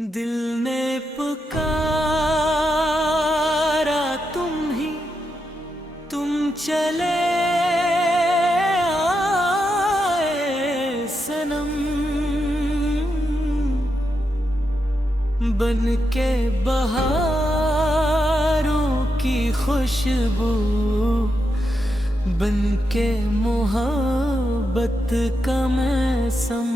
दिल ने पुकारा तुम चले आए सनम, बन के बहारों की खुशबू, बन के मोहब्बत का मौसम।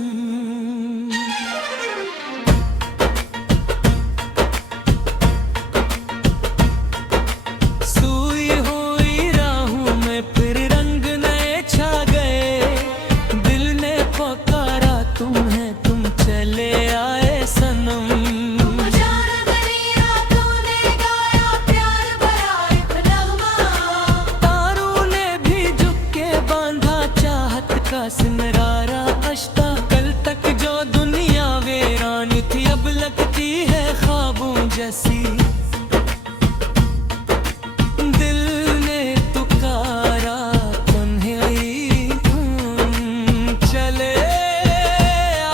सिमरारा अश्ता कल तक जो दुनिया वीरान थी अब लगती है ख्वाबों जैसी। दिल ने पुकारा तन्हाई तुम चले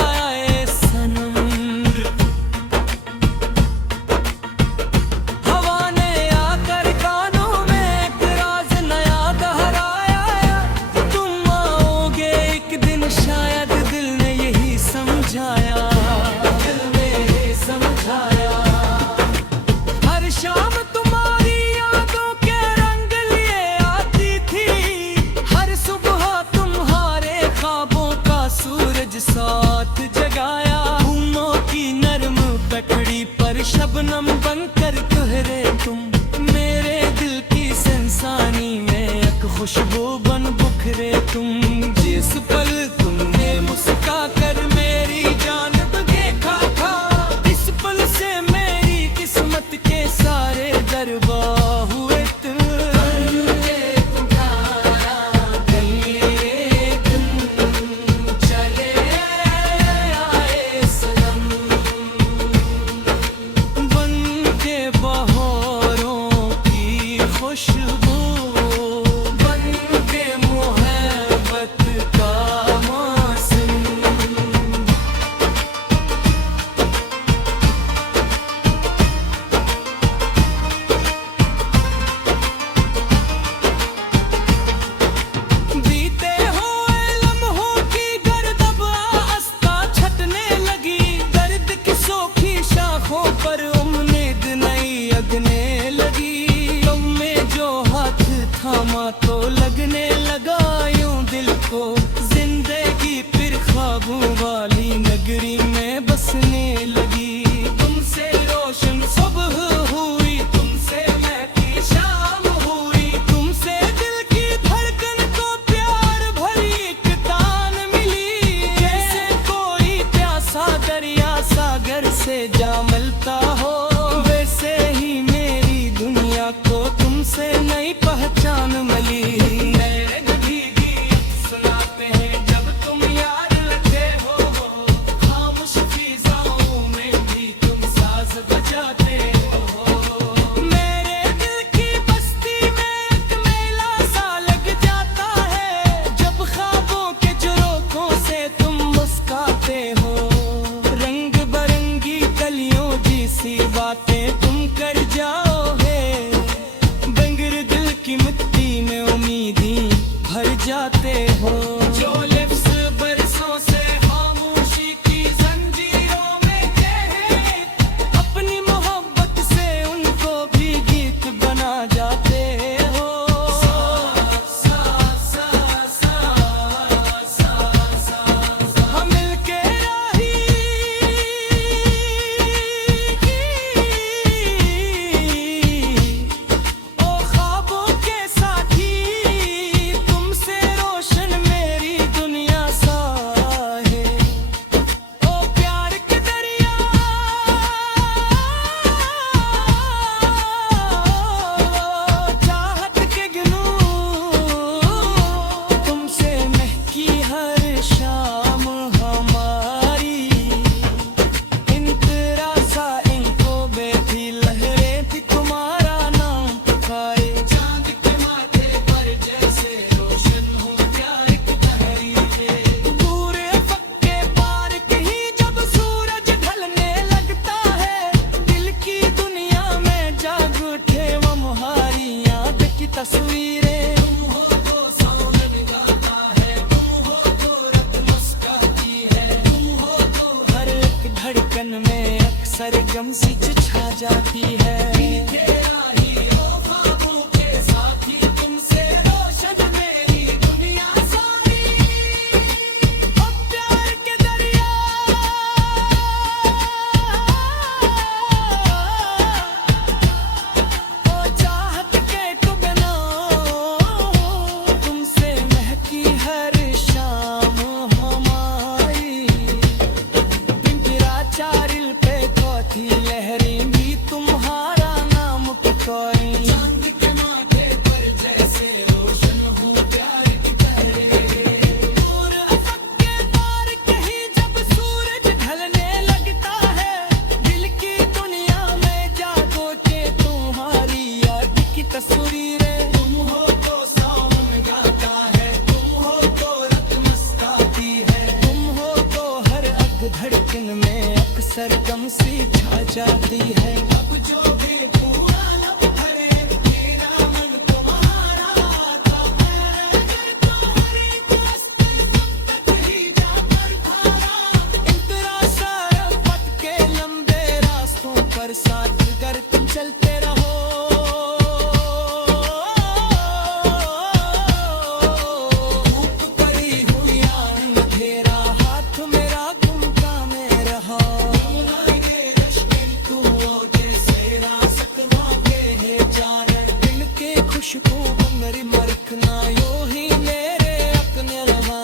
आए सनम, हवा ने आकर कानों में एक राज नया दोहराया। शायद दिल ने यही समझाया, हर शाम तुम्हारी यादों के रंग लिए आती थी, हर सुबह तुम्हारे ख्वाबों का सूरज साथ जगाया। फूलों की नरम पकड़ी पर शबनम बनकर ठहरे तुम, मेरे दिल की संसानी में एक खुशबू बन बुखरे तुम। जिस पल तुमने मुस्का कर मेरी जानिब देखा था, इस पल से मेरी किस्मत के सारे दरबार हुए चले आए सनम, बन के बहारों की खुशबू, बन के मोहब्बत का मौसम। बीते हुए लम्हों की गर्दब आस्था छटने लगी, दर्द की सोखी शाखों पर उम्मीद नई अगने लगी। तुम में जो हाथ थामा तो लगने लगा यूं दिल को, जिंदगी फिर ख्वाबों वाली नगरी में बसने लगी। तुमसे रोशन सुबह हुई, तुमसे महकी शाम हुई, तुमसे दिल की धड़कन को प्यार भरी एक तान मिली। जैसे कोई प्यासा दरिया सागर से जा मिलता हो, वैसे ही मेरी दुनिया को तुमसे नई पहचान मिली। मेरे भीगी सुनाते हैं जब तुम याद लगते हो, खामोश फिजाओं में भी तुम साज बजाते हो। मेरे दिल की बस्ती में एक मेला सा लग जाता है, जब ख्वाबों के झरोखों से तुम मुस्काते हो। रंग बरंगी कलियों जैसी धड़कन में अक्सर गम सी छा जाती है। तेरा ही ओ ख्वाबों के साथी, तुमसे रोशन मेरी दुनिया सारी। ओ प्यार के दरिया, ओ चाहत के टुकड़ों, तुमसे महकी हर शाम हमारी। पिंजरा चारिल पे थी लहरी भी तुम्हारा नाम पुकारी। चांद के माथे पर जैसे रोशन हो प्यार की तरह। और अफक के तार कहीं जब सूरज ढलने लगता है, दिल की दुनिया में जागो के तुम्हारी याद की तस्वीरें। तुम हो तो सावन गाता है, तुम हो तो रत मस्काती है, तुम हो तो हर अग धड़कन में अक्सर गम सी छा जाती है। अब जो भी पूरा लब भरे, मेरा मन तुम्हारा आता है। अगर तुम्हारी दोस्ती तुम तक ही जाकर खाना। इंतरा शराफत के लंबे रास्तों पर साथ अगर तुम चलते रहो। धूप पड़ी हुई अंधेरा हाथ मेरा गुमका में रहा। खुशबू मेरी मरखना यो ही मेरे अपने रहा।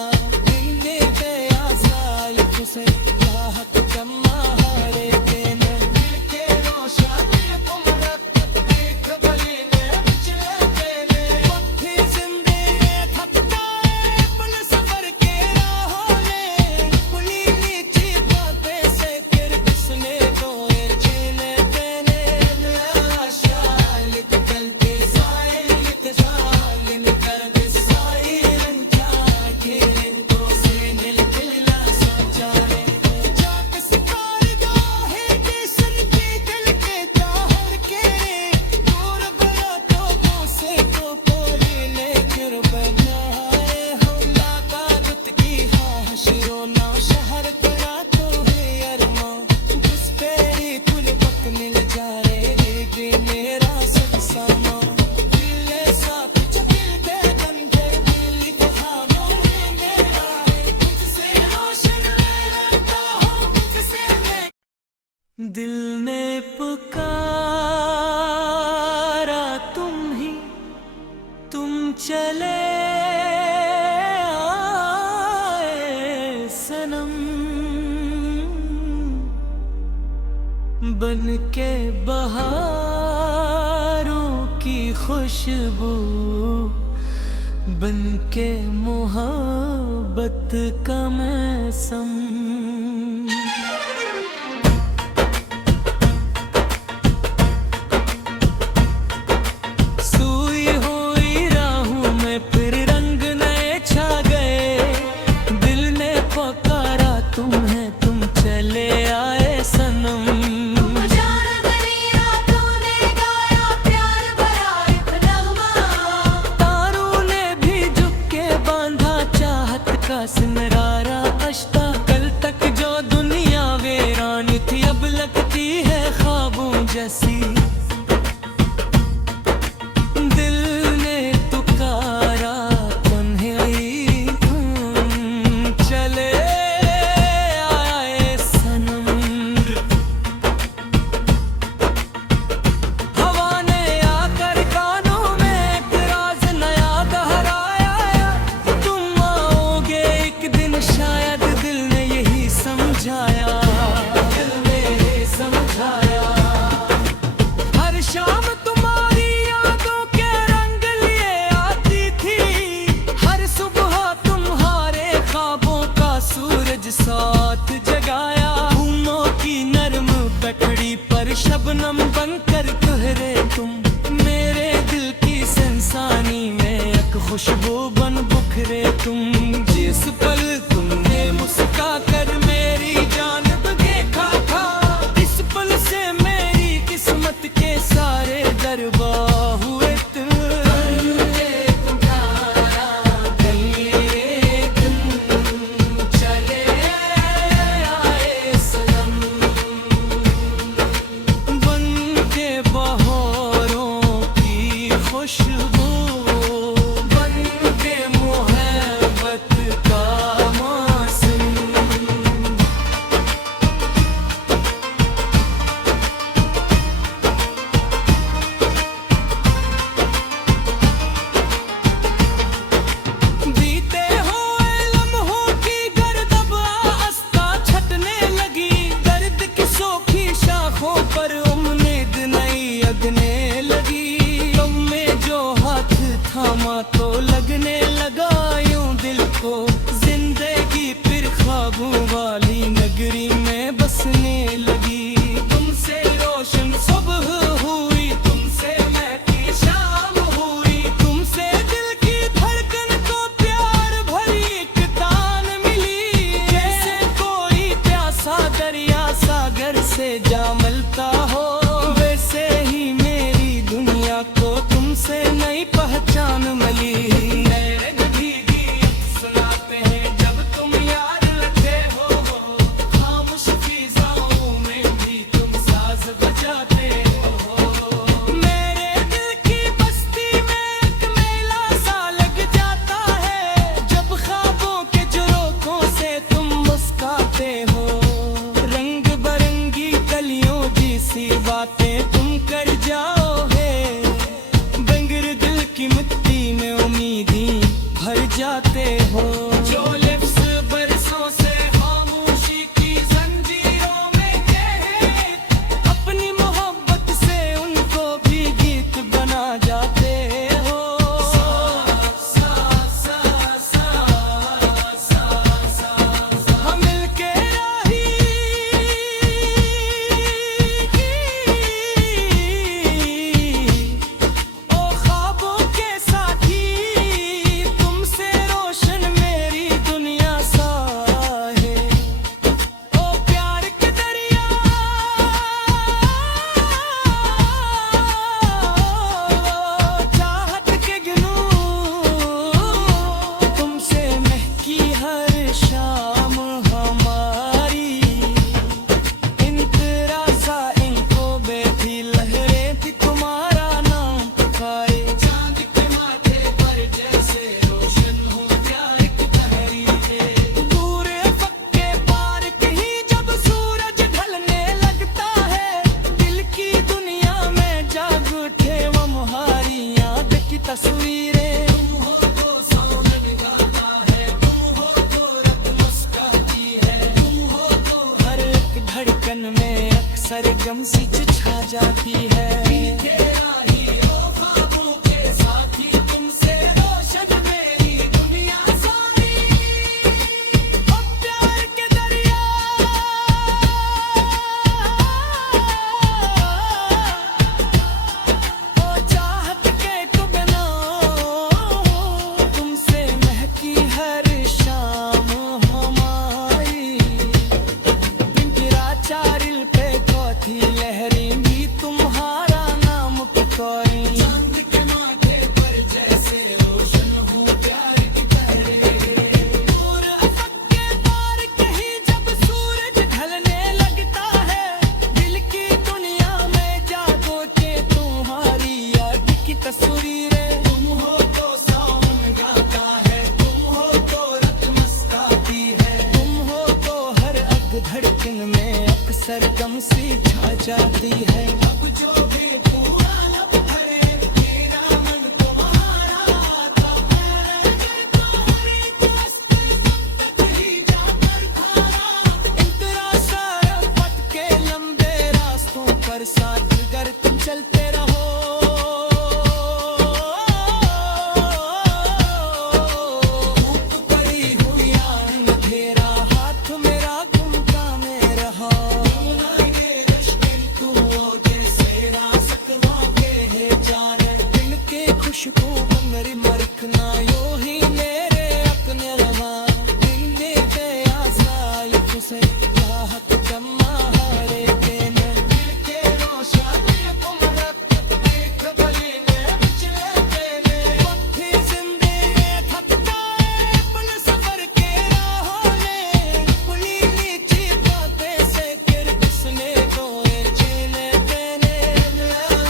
दिल्ली के आसाल तुसे राहत जमा हारे देने। दिल के रोशन तुम रखत एक गली में बिछड़े देने। पत्थी जिंदगी थकता है अपने सफर के राहों में। खुली नीची बातें से फिर किसने दोए चीने देने। आशा लिख चलते दिल ने पुकारा तुम ही, तुम चले आए सनम। बन के बहारों की खुशबू, बन के मोहब्बत का मौसम। सिमरारा अश्ता कल तक जो दुनिया वीरान थी, अब लगती है ख्वाबों जैसी। दिल ने पुकारा तन्हाई, तुम चले आए सनम। हवा ने आकर कानों में एक राज नया दोहराया। तुम आओगे एक दिन शायद, दिल ने यही समझाया, दिल ने यही समझाया। जामलता हो, वैसे ही मेरी दुनिया को तुमसे नई पहचान मिली। मेरे भीगी सुनाते हैं जब तुम याद रखे हो, खामोश फिजाओं में भी तुम साज बजाते हो। मेरे दिल की बस्ती में एक मेला सा लग जाता है, जब ख्वाबों के झरोखों से तुम मुस्काते हो। रंग बरंगी गलियों जैसी बातें तुम कर जाओगे, बंगर दिल की मिट्टी में उम्मीदें भर जाते हो। जो लिप्स बरसों से खामोशी की जंजीरों में कहे, अपनी मोहब्बत से उनको भी गीत बना जाते हो। हम मिलके राही ओ ख्वाबों के साथी, तुमसे रोशन मेरी दुनिया सा है। ओ प्यार के दरिया, चाहत के गिनूं, तुमसे महकी हर शाम हमारी। इन तेरा सा इनको बैठी लहरें थी तुम्हारा नाम पुकारे। चांद के माथे पर जैसे रोशन हो प्यार की तहरीरें। दूर पक्के पार कहीं जब सूरज ढलने लगता है, दिल की दुनिया में जाग उठे वो मुहारी याद की तस्वीरें। तुम हो तो सावन गाता है, तुम हो तो रात मुस्काती है, तुम हो तो हर एक धड़कन में अक्सर गम सी छा जाती है। ओ ख्वाबों के साथी, तुमसे रोशन मेरी दुनिया सारी। ओ प्यार के दरिया, ओ चाहत के कुबना, तुमसे महकी हर शाम हमारी। पिंजरा चारिल पे कौथी लहरें भी तुम्हारा नाम पुकारी। चांद के माथे पर जैसे रोशन हो प्यार की तहरीरें। दूर अफक के पार कहीं जब सूरज ढलने लगता है, दिल की दुनिया में जागो के तुम्हारी याद की तस्वीरें। तुम हो तो सावन गाता है, तुम हो तो रात मुस्काती है, तुम हो तो हर अग धड़कन में अक्सर गम सी छा जाती है। अब जो भी तू आलम भरे, मेरा मन तुम्हारा आता है। तुम्हारी दोस्त तुम तक ही जाकर खाना। इंतरा सारा भटके लंबे रास्तों पर साथ अगर तुम चलते रहो। धूप पड़ी हुई अंधेरा हाथ मेरा गुमता में रहा। ये मुश्किल तू हो जैसे रासक वागे है जाने, दिन के खुशबू मेरी मरखना यो ही मेरे अपने रवा। दिन में गया साल तुसे राहत जमा हारे देने, दिल के रोशन तुम रख एक गली में बिछले देने। पत्थी जिंदगी में थकता है अपने सफर के राहों में, खुली नीची बातें से फिर किसने कोई जीने देने।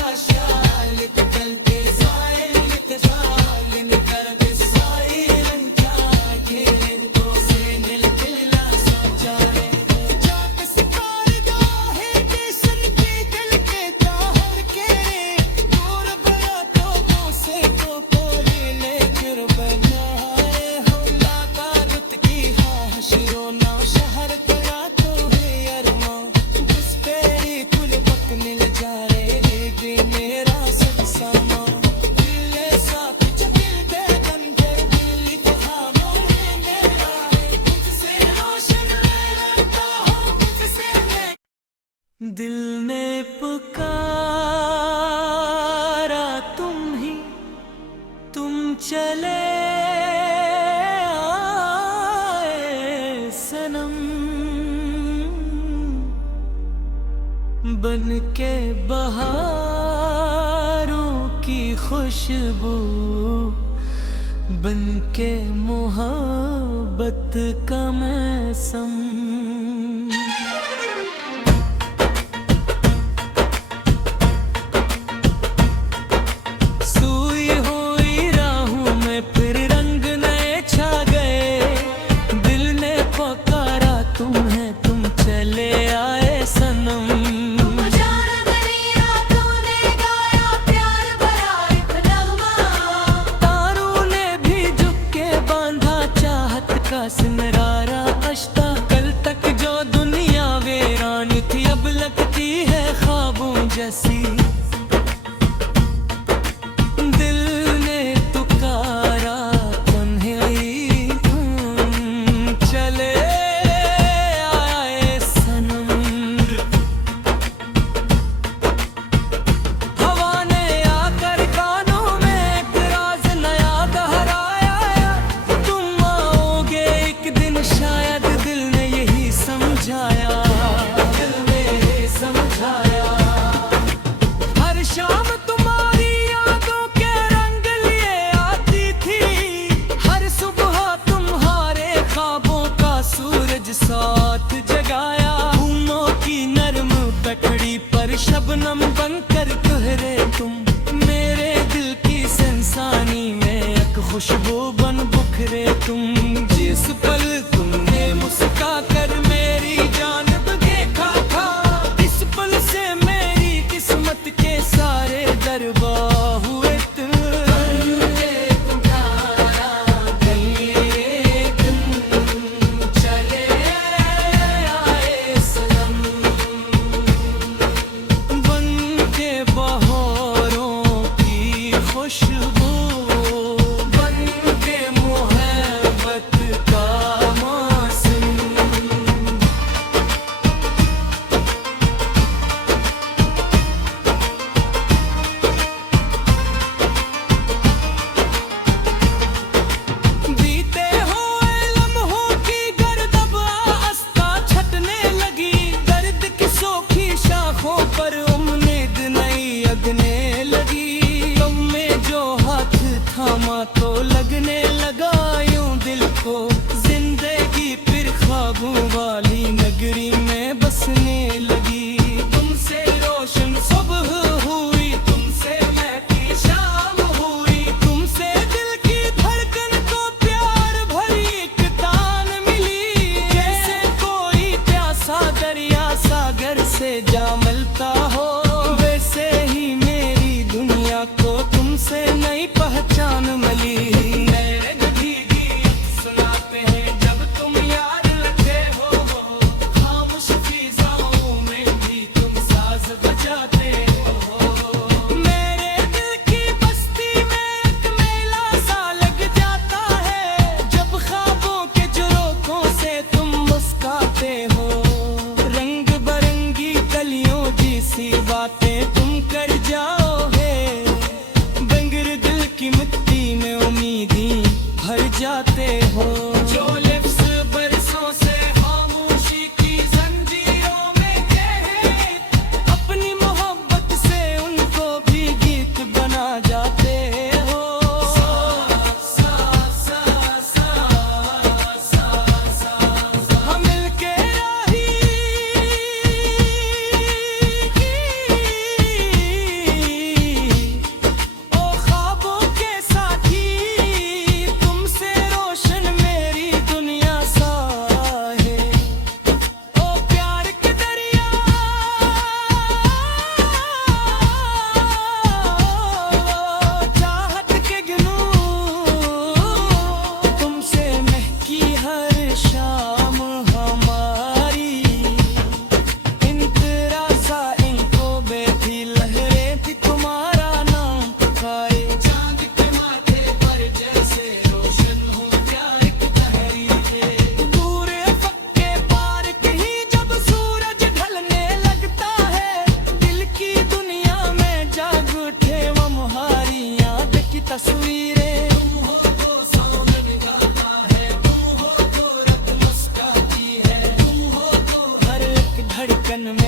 आशाल कल के साइल के सालिन कर बिसाइलन जाके, तो से नील दिला सो जाए। जाक सितार दो है किसन की दिल के चाहर के, दूर बड़ा तो मुझसे तो कोई ले फिर बनाए। हम लाता रुत की हाशिरो ना शहर तेरा तो है अरमा, बस तेरी कुल वक्त मिल जा रे मेरा सब सामा। दिल साथ चकिल दे गंदे दिल बहाना है मेरा है, तुझसे रोशन रहता हूँ मुझसे मैं। दिल ने पुकारा तुम ही, तुम चले आए सनम। बन के बहारों की खुशबू, बन के मोहब्बत का मौसम। सुई हुई राहों में फिर रंग नए छा गए, दिल ने पुकारा तुम्हें, तुम चले आए सनम। सिमरारा अश्ता, कल तक जो दुनिया वीरान थी अब लगती है ख्वाबों जैसी। दिल ने पुकारा तन्हाई, चले आए सनम। हवा ने आकर कानों में एक राज नया दोहराया, शायद दिल ने यही समझाया, दिल ने यही समझाया। हर शाम तुम्हारी यादों के रंग लिए आती थी, हर सुबह तुम्हारे ख्वाबों का सूरज साथ जगाया। फूलों की नरम पकड़ी पर शबनम बनकर ठहरे तुम, मेरे दिल की संसानी में एक खुशबू बन बुखरे तुम। जिस पल तुमने मुस्का कर मेरी जानब देखा था, इस पल से मेरी किस्मत के सारे दरबार हुए चले आए सनम। बन के बहारों की खुशबू, बन के मोहब्बत का मौसम। बीते हुए लम्हों की गर्दब आस्ता छटने लगी, दर्द की सोखी शाखों पर उम्मीद नई अगने लगी। तुम में जो हाथ थामा तो लगने लगा यूं दिल को, जिंदगी फिर ख्वाबों वाली नगरी में बसने लगी। तुमसे रोशन सुबह हुई, तुमसे महकी शाम हुई, तुमसे दिल की धड़कन को प्यार भरी एक तान मिली। जैसे कोई प्यासा दरिया सागर से जा मिलता हो, वैसे ही मेरी दुनिया को तुमसे नई पहचान मिली। मेरे भीगी सुनाते हैं जब तुम याद रखे हो, खामोश फिजाओं में भी तुम साज बजाते हो। मेरे दिल की बस्ती में एक मेला सा लग जाता है, जब ख्वाबों के झरोखों से तुम मुस्काते हो। रंग बरंगी कलियों जैसी बातें तुम कर जाओगे, बंगर दिल की मिट्टी में उम्मीदी भर जाते हो। जो लिप्स बरसों से खामोशी की जंजीरों में कहे, अपनी मोहब्बत से उनको भी गीत बना जाते हो। हम मिलके राही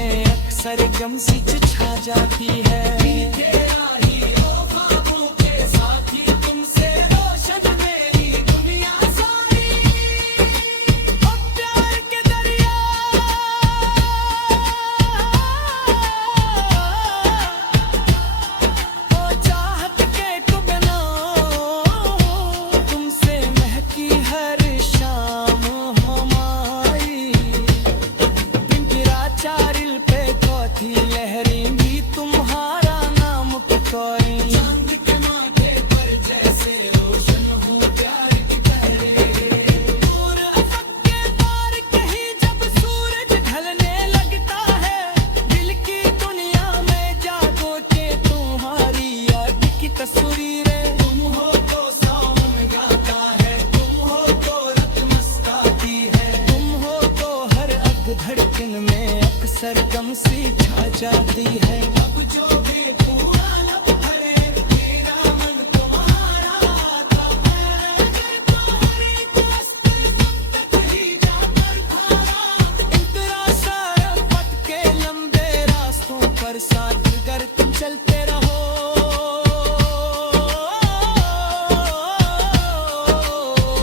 में अक्सर गम सी छा जाती है। तेरा ही ओ ख्वाबों के साथी, तुमसे रोशन मेरी दुनिया सारी। ओ प्यार के दरिया, ओ चाहत के कुबना, तुमसे महकी हर शाम हमारी। पिंजरा चारिल पे थी लहरी भी तुम्हारा नाम पुकारी। चांद के माथे पर जैसे रोशन हूँ प्यार की पहरे। और अफक के पार कहीं जब सूरज ढलने लगता है, दिल की दुनिया में जागो के तुम्हारी याद की तस्वीरें। तुम हो तो सावन गाता है, तुम हो तो रत मस्काती है, तुम हो तो हर अग धड़कन में अक्सर गम सी छा जाती है। अब जो भी पूरा भरे, मेरा मन तुम्हारा आता है। अगर तुम्हारी दोस्त तब तक ही जाकर खाना। इतना सारा पथ के लंबे रास्तों पर साथ अगर तुम चलते रहो।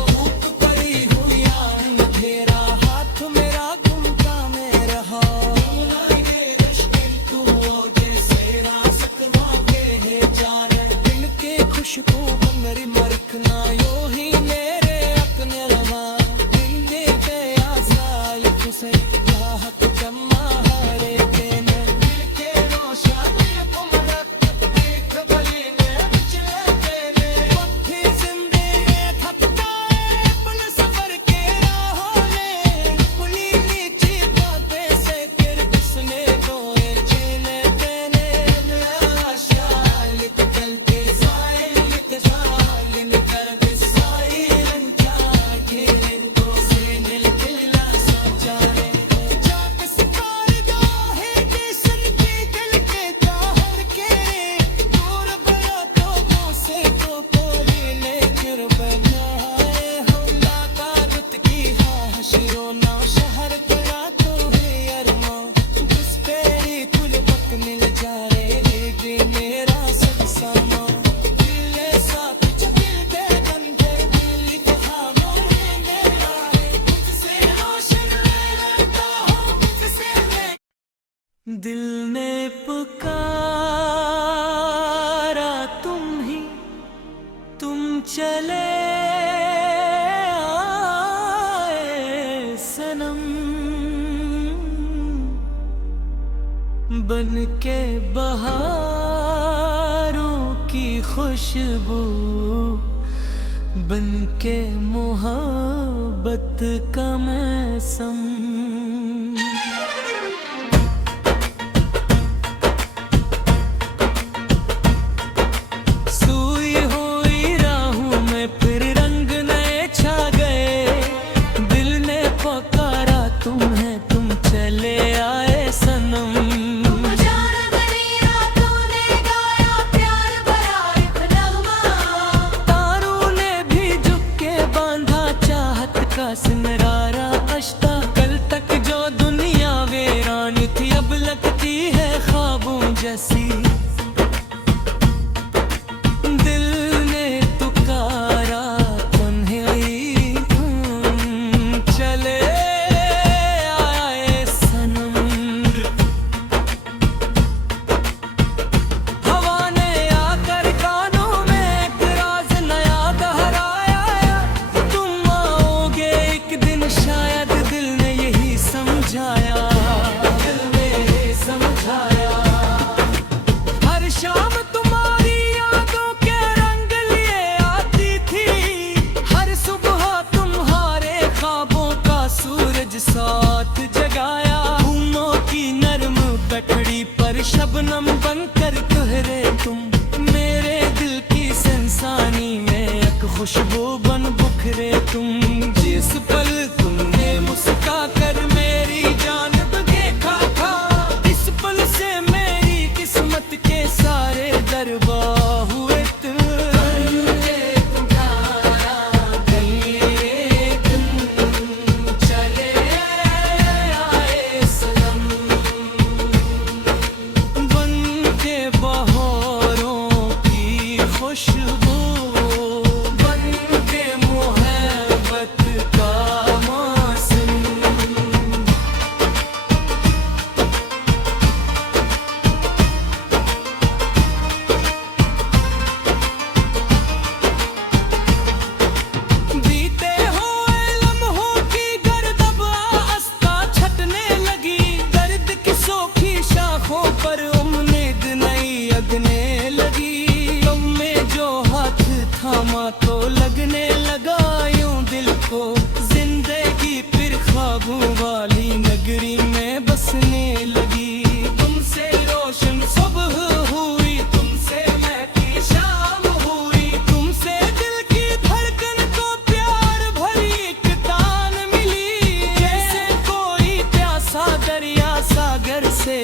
धूप पड़ी हुई अंधेरा, हाथ मेरा गुम में रहा। खुशबू मेरी मरखना यो ही मेरे अपने रवा। दिन के आसाल तुसे चाहत जमा हारे देने। दिल के रोशानी कुमरत एक बली ने बिछले देने। पत्थी जिंदगी थकता है अपने सफर के राहों में। खुली नीची बातें से फिर किसने कोए चीने देने। आशाल निकलते दिल ने पुकारा तुम ही, तुम चले आए सनम। बन के बहारों की खुशबू, बन के मोहब्बत का मौसम। सिमरारा अश्ता कल तक जो दुनिया वीरान थी, अब लगती है ख्वाबों जैसी। दिल ने पुकारा तन्हाई, चले आए सनम। हवा ने आकर कानों में एक राज नया दोहराया। तुम आओगे एक दिन शायद, दिल ने यही समझाया, दिल ने यही समझाया।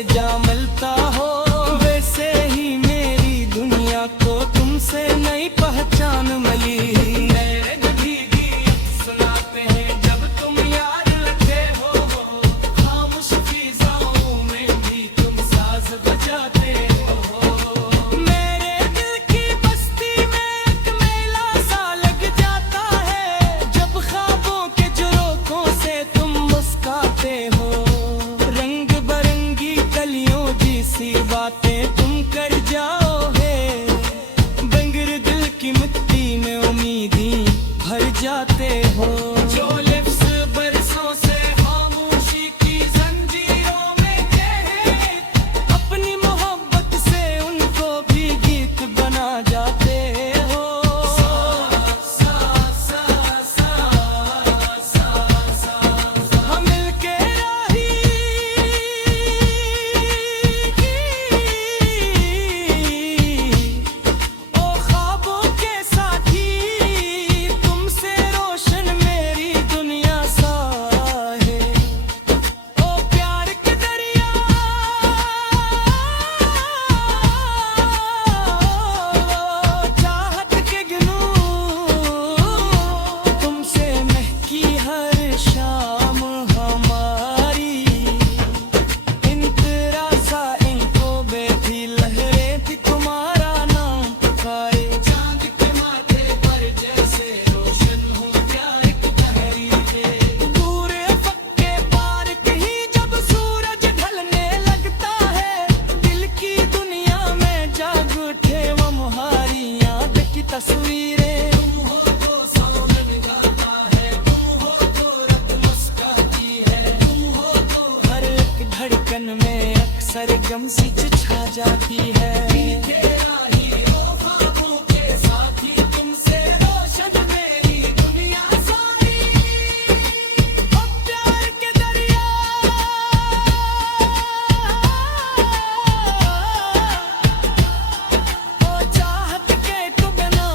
जा मिलता हो, वैसे ही मेरी दुनिया को तुमसे नई पहचान मिली। मेरे भीगी सुनाते हैं जब तुम याद रखे हो, खामोश फिजाओं में भी तुम साज बजाते हो। मेरे दिल की बस्ती में एक मेला सा लग जाता है, जब ख्वाबों के झरोखों से तुम मुस्काते हो। रंग बरंगी गलियों जैसी बातें तुम कर जाओगे, बंगर दिल की मिट्टी में उम्मीदें भर जाते हो। जो लिप्स बरसों से खामोशी की जंजीरों में कैद, अपनी मोहब्बत से उनको भी गीत बना जाते हो। हम मिलके राही ओ ख्वाबों के साथी, तुमसे रोशन मेरी दुनिया सा है। ओ प्यार के दरिया, चाहत के गिनूं, तुमसे महकी हर शाम हमारी। इन तेरा सा इनको बैठी लहरें थी तुम्हारा नाम पुकारे। चांद के माथे पर जैसे रोशन हो प्यार की तहरीरें। पूरे पक्के पार कहीं जब सूरज ढलने लगता है, दिल की दुनिया में जाग उठे वो तुम्हारी याद की तस्वीरें। तुम हो तो सावन गाता है, तुम हो तो रात मुस्काती है, तुम हो तो हर एक धड़कन में अक्सर गम सी छा जाती है। तेरा ही ओ ख्वाबों के साथी, तुमसे रोशन मेरी दुनिया सारी। ओ प्यार के दरिया, ओ चाहत के तुबना,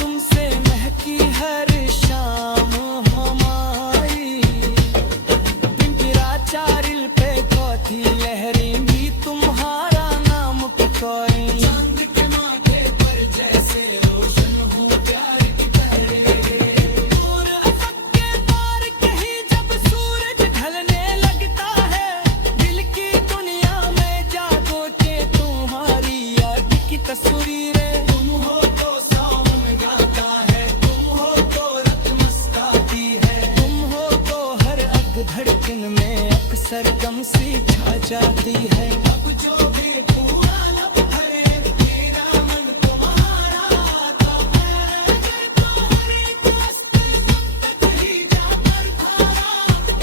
तुमसे महकी हर शाम हमारी। पिंजरा चारिल पे कोथी लहरी भी तुम्हारा नाम पुकारी। चांद के माथे पर जैसे रोशन हो प्यार की तहरीरें। और अफक के पार कहीं जब सूरज ढलने लगता है, दिल की दुनिया में जागो के तुम्हारी याद की तस्वीरें। तुम हो तो सावन गाता है, तुम हो तो रात मुस्काती है, तुम हो तो हर अग धड़कन में अक्सर गम सी छा जाती है। अब जो भी पूरा लब भरे, मेरा मन तुम्हारा आता है। तुम्हारी दोस्त कब तक ही जाकर खारा,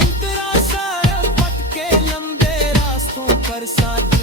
इन तेरा सर पट के लंबे रास्तों पर साथ